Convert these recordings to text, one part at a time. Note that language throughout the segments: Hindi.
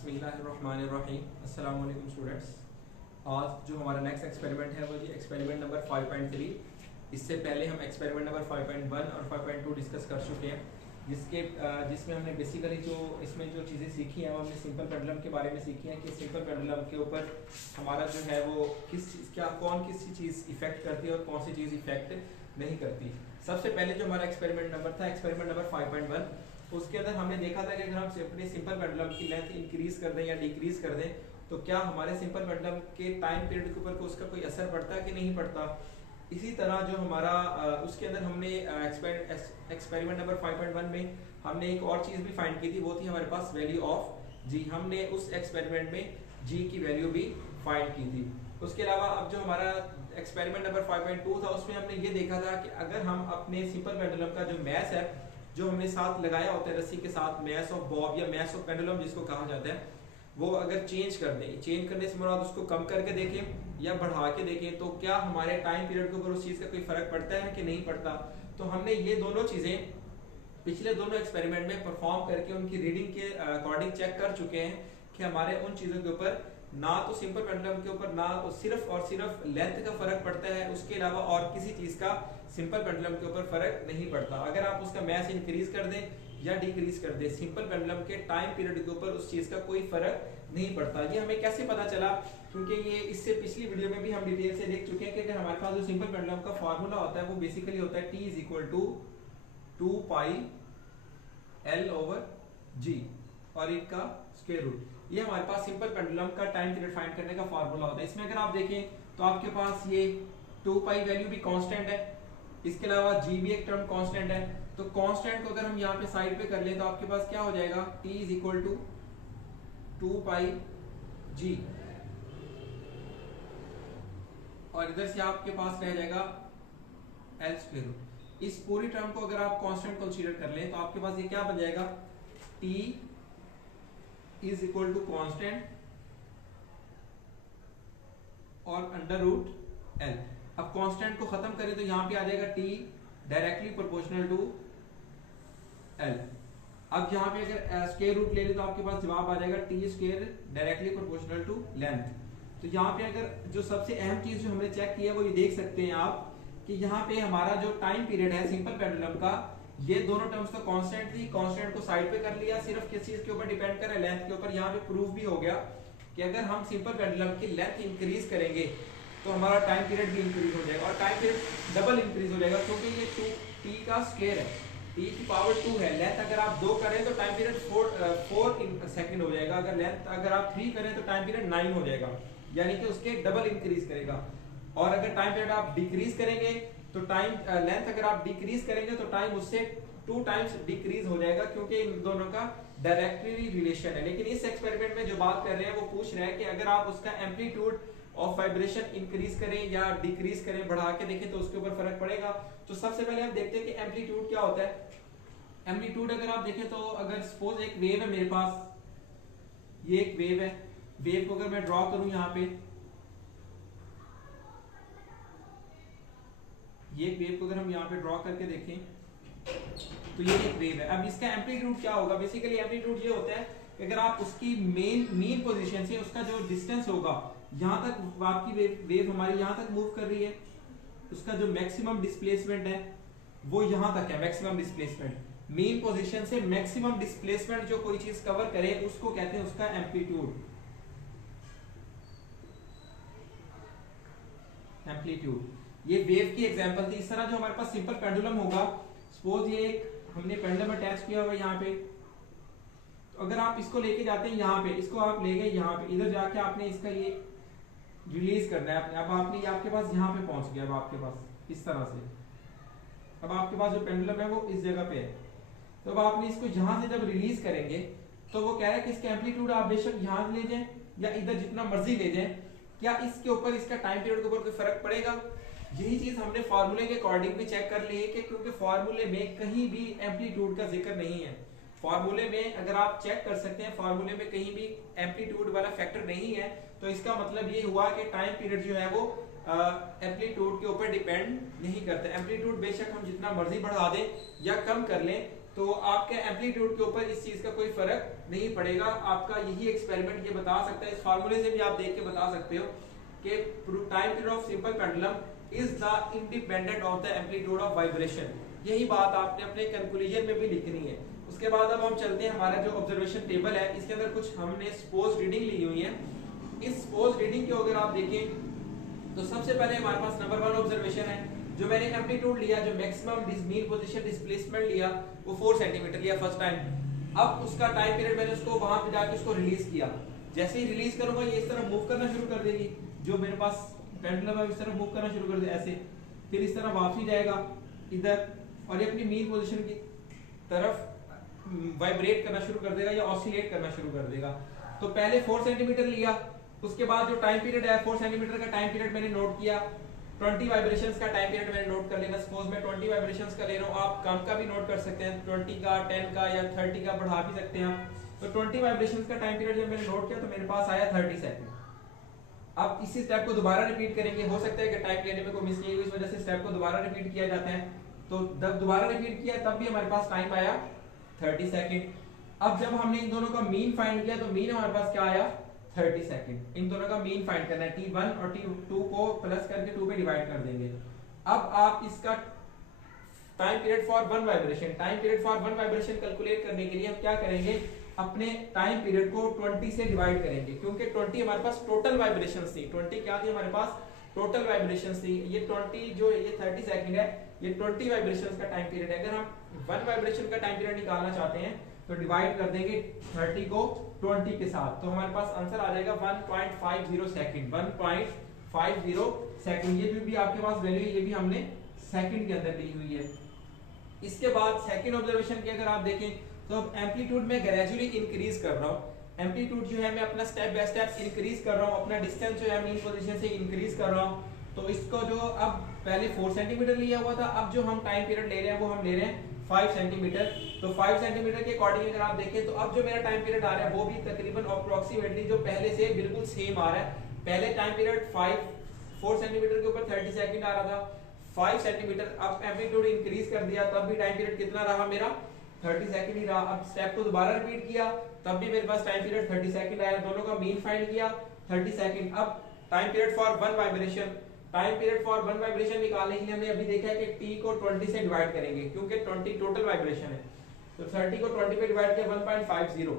बिस्मिल्लाहिर्रहमानिर्रहीम। अस्सलाम वालेकुम स्टूडेंट्स। आज जो हमारा नेक्स्ट एक्सपेरिमेंट है वो जी एक्सपेरिमेंट नंबर 5.3। इससे पहले हम एक्सपेरिमेंट नंबर 5.1 और 5.2 डिस्कस कर चुके हैं, जिसमें हमने बेसिकली जो इसमें जो चीज़ें सीखी हैं वो हमने सिंपल पेंडुलम के बारे में सीखी हैं कि सिंपल पेंडुलम के ऊपर हमारा जो है वो कौन किसी चीज़ इफेक्ट करती है और कौन सी चीज़ इफेक्ट नहीं करती। सबसे पहले जो हमारा एक्सपेरिमेंट नंबर था एक्सपेरिमेंट नंबर 5.1, उसके अंदर हमने देखा था कि अगर हम अपने सिंपल पेंडुलम की लेंथ इंक्रीज कर दें या डिक्रीज कर दें तो क्या हमारे सिंपल पेंडुलम के टाइम पीरियड के ऊपर उसका कोई असर पड़ता है कि नहीं पड़ता। इसी तरह जो हमारा उसके अंदर हमने एक्सपेरिमेंट नंबर 5.1 में हमने एक और चीज़ भी फाइंड की थी, वो थी हमारे पास वैल्यू ऑफ जी। हमने उस एक्सपेरिमेंट में जी की वैल्यू भी फाइंड की थी। उसके अलावा अब जो हमारा एक्सपेरिमेंट नंबर 5.2 था उसमें हमने ये देखा था कि अगर हम अपने सिंपल पेंडुलम का जो मैस है जो हमने साथ लगाया होता है रस्सी के साथ, मैस ऑफ बॉब या मैस ऑफ पेंडुलम जिसको कहा जाता है, वो अगर चेंज कर दें, चेंज करने से मुराद उसको कम करके देखें या बढ़ा के देखें तो क्या हमारे टाइम पीरियड के ऊपर उस चीज़ का कोई फर्क पड़ता है कि नहीं पड़ता। तो हमने ये दोनों चीज़ें पिछले दोनों एक्सपेरिमेंट में परफॉर्म करके उनकी रीडिंग के अकॉर्डिंग चेक कर चुके हैं कि हमारे उन चीज़ों के ऊपर ना तो सिंपल पेंडुलम के ऊपर ना सिर्फ और सिर्फ लेंथ का फर्क पड़ता है, उसके अलावा और किसी चीज़ का सिंपल पेंडुलम के ऊपर फर्क नहीं पड़ता। अगर आप उसका मैस इंक्रीज कर दें या डिक्रीज कर दें, सिंपल पेंडुलम के टाइम पीरियड के ऊपर उस चीज़ का कोई फर्क नहीं पड़ता। ये हमें कैसे पता चला, क्योंकि ये इससे पिछली वीडियो में भी हम डिटेल से देख चुके हैं कि अगर हमारे पास जो सिंपल पेंडुलम का फार्मूला होता है वो बेसिकली होता है T is equal to 2 pi L over G और इनका स्क्वायर रूट। ये हमारे पास सिंपल पेंडुलम का टाइम पीरियड फाइंड करने का फार्मूला होता है। इसमें अगर आप देखें तो आपके पास ये 2 पाई वैल्यू भी कांस्टेंट है, इसके अलावा जी भी एक टर्म कांस्टेंट है। तो कांस्टेंट को अगर हम यहाँ पे साइड पे कर लें तो आपके पास क्या हो जाएगा, T is equal to 2 pi G और इधर से आपके पास रह जाएगा L स्क्वायर रूट। इस पूरी टर्म को अगर आप कांस्टेंट कंसीडर कर लें तो आपके पास ये क्या बन जाएगा, T is equal to constant और अंडर रूट L। अब कांस्टेंट को खत्म करें तो यहां पे आ जाएगा T directly proportional to L। अब यहां पे अगर स्क्वायर रूट ले ले तो आपके पास जवाब आ जाएगा T square directly proportional to length. तो यहाँ पे अगर जो सबसे अहम चीज जो हमने चेक की है वो ये देख सकते हैं आप कि यहाँ पे हमारा जो टाइम पीरियड है सिंपल पेंडुलम का, ये दोनों टर्म्स का कांस्टेंट थी, कांस्टेंट को साइड पे कर लिया, सिर्फ किस चीज के ऊपर डिपेंड कर रहा है, लेंथ के ऊपर। यहाँ पे प्रूफ भी हो गया कि अगर हम सिंपल पेंडुलम की लेंथ इंक्रीज करेंगे तो हमारा टाइम पीरियड भी इंक्रीज हो जाएगा और टाइम पीरियड डबल इंक्रीज हो जाएगा, क्योंकि ये 2t का स्क्वायर है, t की पावर 2 है। लेंथ अगर आप 2 करें तो टाइम पीरियड 4 सेकंड हो जाएगा, अगर आप 3 करें तो टाइम पीरियड 9 हो जाएगा, यानी कि उसके डबल इंक्रीज करेगा। और अगर टाइम पीरियड आप डिक्रीज करेंगे तो टाइम लेंथ अगर आप डिक्रीज करेंगे तो टाइम उससे 2 टाइम्स डिक्रीज हो जाएगा, क्योंकि इन दोनों का डायरेक्टली रिलेशन है। लेकिन इस एक्सपेरिमेंट में जो बात कर रहे हैं वो पूछ रहे हैं कि अगर आप उसका एम्पलीट्यूड ऑफ वाइब्रेशन इंक्रीज करें या डिक्रीज करें, बढ़ा के देखें तो उसके ऊपर फर्क पड़ेगा। तो सबसे पहले हम देखते हैं कि एम्पलीट्यूड क्या होता है। एम्पलीट्यूड अगर आप देखें तो अगर सपोज एक वेव है मेरे पास, ये एक वेव है, वेव को अगर मैं ड्रॉ करूं यहाँ पे, ये एक वेव को अगर हम यहाँ पे ड्रॉ करके देखें तो ये एक वेव है। अब इसका एम्पलीट्यूड क्या होगा, बेसिकली एम्पलीट्यूड ये होता है कि अगर आप उसकी मीन पोजीशन से उसका जो डिस्टेंस होगा, यहाँ तक आपकी वेव हमारी यहाँ तक मूव कर रही है, उसका जो मैक्सिमम डिस्प्लेसमेंट है वो यहाँ तक है। मैक्सिमम डिस्प्लेसमेंट मीन पोजीशन से मैक्सिमम डिस्प्लेसमेंट जो कोई चीज कवर करे उसको कहते हैं उसका एम्पलीट्यूड। ये वेव की एग्जांपल थी। इस तरह जो हमारे पास सिंपल पेंडुलम होगा, सपोज ये एक हमने पेंडुलम अटैच किया हुआ है यहाँ पे, तो अगर आप इसको लेके जाते हैं यहाँ पे, इसको आप ले गए यहाँ पे, इधर जाके आपने इसका ये रिलीज करना है। अब आपने आपके पास यहाँ पे पहुंच गया, अब आपके पास इस तरह से, अब आपके पास जो पेंडुलम है वो इस जगह पे है। तो अब आपने इसको यहाँ से जब रिलीज करेंगे तो वो कह रहा है कि इसका एम्पलीट्यूड आप बेशक यहाँ ले जाएं या इधर जितना मर्जी ले जाएं, क्या इसके ऊपर इसका टाइम पीरियड के ऊपर कोई फर्क पड़ेगा। यही चीज हमने फार्मूले के अकॉर्डिंग भी चेक कर ली है कि क्योंकि फार्मूले में कहीं भी एम्पलीट्यूड का जिक्र नहीं है। फार्मूले में अगर आप चेक कर सकते हैं, फार्मूले में कहीं भी एम्पलीट्यूड वाला फैक्टर नहीं है, तो इसका मतलब ये हुआ कि टाइम पीरियड जो है वो एम्पलीट्यूड के ऊपर डिपेंड नहीं करता। एम्पलीट्यूड बेशक हम जितना मर्जी बढ़ा दें या कम कर लें, तो आपके एम्पलीट्यूड के ऊपर इस चीज का कोई फर्क नहीं पड़ेगा। आपका यही एक्सपेरिमेंट ये बता सकता है, इस फार्मूले से भी आप देख के बता सकते हो कि time period of simple pendulum is the independent of the amplitude of vibration. यही बात आपने अपने कंक्लूजन में भी लिखनी है। उसके बाद अब हम चलते हैं, हमारा जो ऑब्जर्वेशन टेबल है इसके अंदर कुछ हमने सपोज रीडिंग ली हुई है। इस सपोज रीडिंग को अगर आप देखें तो सबसे पहले हमारे पास नंबर 1 ऑब्जर्वेशन है, जो मैंने एम्पलीट्यूड लिया, जो मैक्सिमम मीन पोजीशन डिस्प्लेसमेंट लिया वो 4 सेंटीमीटर लिया फर्स्ट टाइम। अब उसका टाइम पीरियड मैंने उसको वहां पे जाके उसको रिलीज किया। जैसे ही रिलीज करूंगा ये इस तरह मूव करना शुरू कर देगी, जो मेरे पास पेंडुलम है इस तरह मूव करना शुरू कर दे ऐसे, फिर इस तरह वापसी जाएगा इधर और ये अपनी मीन पोजीशन की तरफ वाइब्रेट करना शुरू कर देगा या ऑसिलेट करना शुरू कर देगा। तो पहले 4 सेंटीमीटर लिया, उसके बाद जो टाइम पीरियड है 4 सेंटीमीटर का टाइम पीरियड मैंने नोट किया, 20 वाइब्रेशंस का टाइम पीरियड मैंने नोट कर लेना। सपोज मैं 20 वाइब्रेशंस का ले रहा हूं, आप कम का भी नोट कर सकते हैं, 20 का, 10 का या 30 का बढ़ा भी सकते हैं। तो 20 वाइब्रेशंस का टाइम पीरियड जब मैंने नोट किया तो मेरे पास आया 30 सेकंड। अब इसी स्टेप को दोबारा रिपीट करेंगे, हो सकता है कि टाइम लेने में कोई मिस्टेक हुई, इस वजह से स्टेप को दोबारा रिपीट किया जाता है। तो जब दोबारा रिपीट किया तब भी हमारे पास टाइम आया 30 सेकंड। अब जब हमने इन दोनों का मीन फाइंड किया तो मीन हमारे पास क्या आया 30 सेकंड। इन दोनों का मीन फाइंड करना है, t1 और t2 को प्लस करके 2 पे डिवाइड कर देंगे। अब आप इसका time period for 1 vibration, time period for 1 vibration calculate करने के लिए हम क्या करेंगे, अपने टाइम पीरियड को 20 से डिवाइड करेंगे, क्योंकि 20 हमारे पास टोटल वाइब्रेशंस थी। 20 क्या थी हमारे पास, टोटल वाइब्रेशंस थी। ये 20 जो ये 30 सेकंड है, ये 20 वाइब्रेशंस का टाइम पीरियड है। अगर हम 1 वाइब्रेशन का टाइम पीरियड निकालना चाहते हैं तो डिवाइड कर देंगे 30 को 20 के साथ, तो हमारे पास आंसर आ जाएगा 1.50 सेकंड। 1.50 सेकंड, ये भी आपके पास वैल्यू है, ये भी हमने सेकंड के अंदर ली हुई है। इसके बाद सेकंड ऑब्जर्वेशन की अगर आप देखें तो अब एम्पलीट्यूड में ग्रेजुअली इंक्रीज कर रहा हूँ। एम्पलीट्यूड जो है मैं अपना स्टेप बाय स्टेप इंक्रीज कर रहा हूँ, अपना डिस्टेंस जो है मीन पोजीशन से इंक्रीज कर रहा हूँ। तो इसको जो अब पहले 4 सेंटीमीटर लिया हुआ था, अब जो हम टाइम पीरियड ले रहे हैं वो हम ले रहे हैं 5 सेंटीमीटर। तो 5 सेंटीमीटर के अकॉर्डिंग अगर आप देखें तो अब जो मेरा टाइम पीरियड आ रहा है वो भी तकरीबन अप्रोक्सीमेटली जो पहले से बिल्कुल सेम आ रहा है। पहले टाइम पीरियड 4 सेंटीमीटर के ऊपर 30 सेकंड आ रहा था, 5 सेंटीमीटर। अब एम्पलीट्यूड इंक्रीज कर दिया तब भी टाइम पीरियड कितना रहा मेरा 30 सेकंड ही रहा। अब स्टेप को दोबारा रिपीट किया तब भी मेरे पास टाइम पीरियड 30 सेकंड आया, दोनों का मीन फाइंड किया 30 सेकंड। अब time period for 1 vibration, time period for 1 vibration निकालने के लिए हमने अभी देखा है कि t को 20 से डिवाइड करेंगे, क्योंकि 20 टोटल वाइब्रेशन है। तो 30 को 20 पे डिवाइड किया 1.50।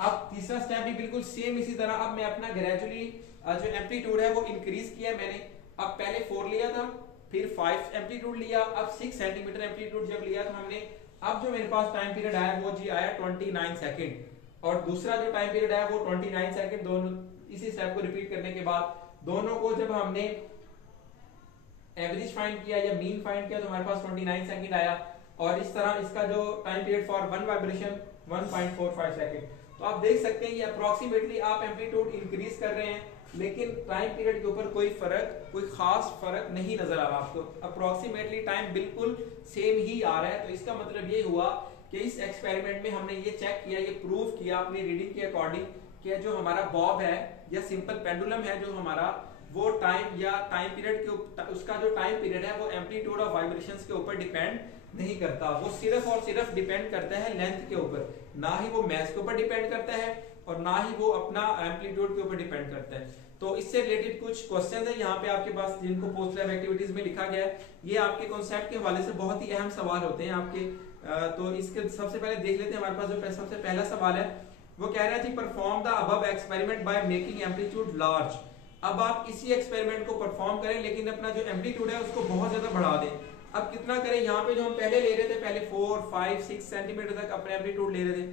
अब तीसरा स्टेप भी बिल्कुल सेम इसी तरह, अब मैं अपना ग्रेजुअली जो एम्पलीट्यूड है वो इंक्रीज किया मैंने। अब पहले 4 लिया था, फिर 5 एम्पलीट्यूड लिया, अब 6 सेंटीमीटर एम्पलीट्यूड जब लिया तो हमने, अब जो मेरे पास टाइम पीरियड आया वो जी आया 29 सेकंड, और दूसरा जो टाइम पीरियड आया वो 29 सेकंड। दोनों इसी स्टेप को रिपीट करने के बाद दोनों को जब हमने एवरेज फाइंड किया या मीन फाइंड किया तो हमारे पास 29 सेकंड आया, और इस तरह इसका जो time period for 1 vibration 1.45 second. तो आप देख सकते हैं ये अप्रोक्सीमेटली आप एम्पलीट्यूड इंक्रीज कर रहे हैं, लेकिन टाइम पीरियड के ऊपर कोई खास फर्क नहीं नजर आ रहा आपको, अप्रोक्सीमेटली टाइम बिल्कुल सेम ही आ रहा है। तो इसका मतलब ये हुआ कि इस एक्सपेरिमेंट में हमने ये चेक किया, ये प्रूव किया अपनी रीडिंग के अकॉर्डिंग कि जो हमारा बॉब है या सिंपल पेंडुलम है जो हमारा, वो टाइम या टाइम पीरियड के उसका जो टाइम पीरियड है वो एम्पलीट्यूड ऑफ वाइब्रेशंस के ऊपर डिपेंड नहीं करता, वो सिर्फ और सिर्फ डिपेंड करता है लेंथ के ऊपर, ना ही वो मैस के ऊपर डिपेंड करता है और ना ही वो अपना एम्पलीट्यूड के ऊपर डिपेंड करता है। तो इससे रिलेटेड कुछ क्वेश्चंस है यहाँ पे आपके पास जिनको पोस्ट लैब एक्टिविटीज में लिखा गया है। ये आपके कॉन्सेप्ट के हवाले से बहुत ही अहम सवाल होते हैं आपके। तो इसके सबसे पहले देख लेते हैं, हमारे पास जो सबसे पहला सवाल है वो कह रहा है जी perform the above experiment by making amplitude large. अब आप इसी एक्सपेरिमेंट को परफॉर्म करें लेकिन अपना जो एम्पलीट्यूड है उसको बहुत ज्यादा बढ़ा दें। अब कितना करें, यहाँ पे जो हम पहले ले रहे थे, पहले 4, 5, 6 सेंटीमीटर तक अपने एम्पलीट्यूड ले रहे थे,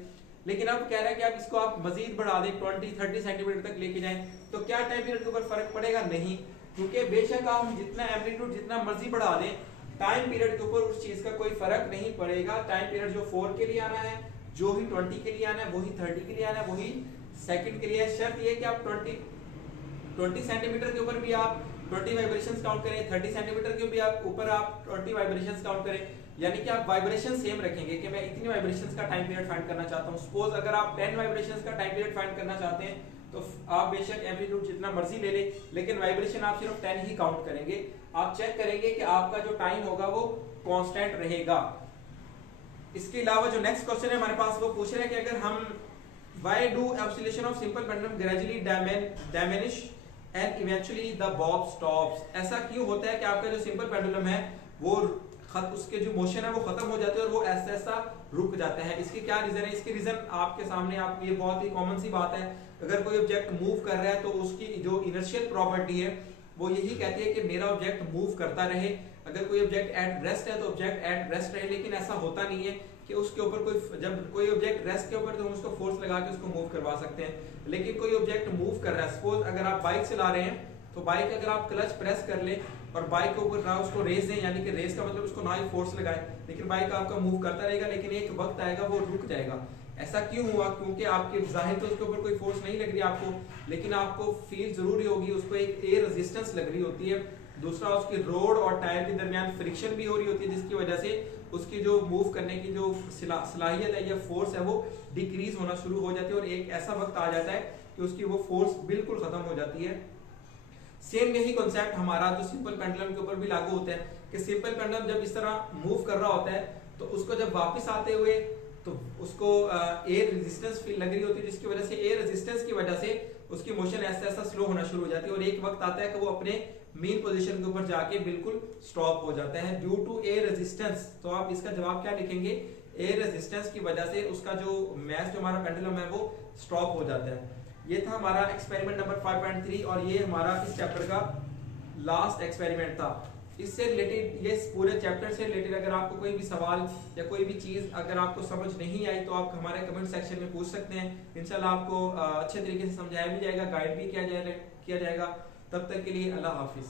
लेकिन अब कह रहा है कि आप इसको आप मजीद बढ़ा दें 20, 30 सेंटीमीटर तक लेके जाएं, तो क्या टाइम पीरियड के ऊपर फर्क पड़ेगा? नहीं, क्योंकि बेशक आप जितना एम्पलीट्यूड जितना मर्जी बढ़ा दें टाइम पीरियड के ऊपर उस चीज का कोई फर्क नहीं पड़ेगा। टाइम पीरियड जो 4 के लिए आना है, जो ही 20 के लिए आना है, वही 30 के लिए आना है, वही सेकंड के लिए है। शर्त ये कि आप 20 सेंटीमीटर के ऊपर भी आप 20 वाइब्रेशंस काउंट करें, 30 सेंटीमीटर के ऊपर आप 20 वाइब्रेशंस काउंट करें, यानी कि आप वाइब्रेशन सेम रखेंगे कि मैं इतनी वाइब्रेशंस का टाइम पीरियड फाइंड करना चाहता हूं। सपोज अगर आप 10 वाइब्रेशंस का टाइम पीरियड फाइंड करना चाहते हैं तो आप बेशक एम्पलीट्यूड जितना मर्जी ले ले, लेकिन वाइब्रेशन आप सिर्फ 10 ही काउंट करेंगे। आप चेक करेंगे कि आपका जो टाइम होगा वो कांस्टेंट रहेगा। इसके अलावा जो नेक्स्ट क्वेश्चन है हमारे पास वो पूछ रहे हैं कि अगर हम why do oscillation of simple pendulum gradually diminish and eventually the bob stops, ऐसा क्यों होता है कि आपका जो सिंपल पेंडुलम है वो उसके जो मोशन है वो खत्म हो जाते हैं और वो ऐसा ऐसा रुक जाता है। इसके क्या रीजन है? इसके रीजन आपके सामने, आप ये बहुत ही कॉमन सी बात है, अगर कोई ऑब्जेक्ट मूव कर रहा है तो उसकी जो इनर्शियल प्रॉपर्टी है वो यही कहती है कि मेरा ऑब्जेक्ट मूव करता रहे। अगर कोई ऑब्जेक्ट एट रेस्ट है तो ऑब्जेक्ट एट रेस्ट रहे, लेकिन ऐसा होता नहीं है कि उसके ऊपर कोई, जब कोई ऑब्जेक्ट रेस्ट के ऊपर तो हम उसको फोर्स लगा के उसको मूव करवा सकते हैं, लेकिन कोई ऑब्जेक्ट मूव कर रहा है, सपोज अगर आप बाइक चला रहे हैं तो बाइक अगर आप क्लच प्रेस कर ले और बाइक के ऊपर ना उसको रेस दें, यानी कि रेस का मतलब उसको ना ही फोर्स लगाए, लेकिन बाइक आपका मूव करता रहेगा, लेकिन एक वक्त आएगा वो रुक जाएगा। ऐसा क्यों हुआ? क्योंकि आपके जाहिर तो उसके ऊपर कोई फोर्स नहीं लग रही आपको, लेकिन आपको फील जरूरी होगी, उसको एक एयर रेजिस्टेंस लग रही होती है। दूसरा, उसकी रोड और टायर के दरमियान फ्रिक्शन भी हो रही होती है, जिसकी वजह से उसकी जो मूव करने की जो सलाहियत है या फोर्स है वो डिक्रीज होना शुरू हो जाती है और एक ऐसा वक्त आ जाता है कि उसकी वो फोर्स बिल्कुल खत्म हो जाती है। सेम यही कॉन्सेप्ट हमारा जो सिंपल पेंडुलम के ऊपर भी लागू होता है कि सिंपल पेंडुलम जब इस तरह मूव कर रहा होता है तो उसको जब वापस आते हुए तो उसको एयर रेजिस्टेंस फील लग रही होती है, जिसकी वजह से एयर रेजिस्टेंस की वजह से उसकी मोशन ऐसा ऐसा स्लो होना शुरू हो जाती है और एक वक्त आता है कि वो अपने मेन पोजीशन के ऊपर जाके बिल्कुल स्टॉप हो जाता है ड्यू टू एयर रेजिस्टेंस। तो आप इसका जवाब क्या लिखेंगे? एयर रेजिस्टेंस की वजह से उसका जो मैच जो हमारा पेंडुलम है वो स्टॉप हो जाता है। ये था हमारा एक्सपेरिमेंट नंबर 5.3 और ये हमारा इस चैप्टर का लास्ट एक्सपेरिमेंट था। इससे रिलेटेड, ये पूरे चैप्टर से रिलेटेड अगर आपको कोई भी सवाल या कोई भी चीज अगर आपको समझ नहीं आई तो आप हमारे कमेंट सेक्शन में पूछ सकते हैं। इंशाल्लाह आपको अच्छे तरीके से समझाया भी जाएगा, गाइड भी किया जाएगा। तब तक के लिए अल्लाह हाफिज।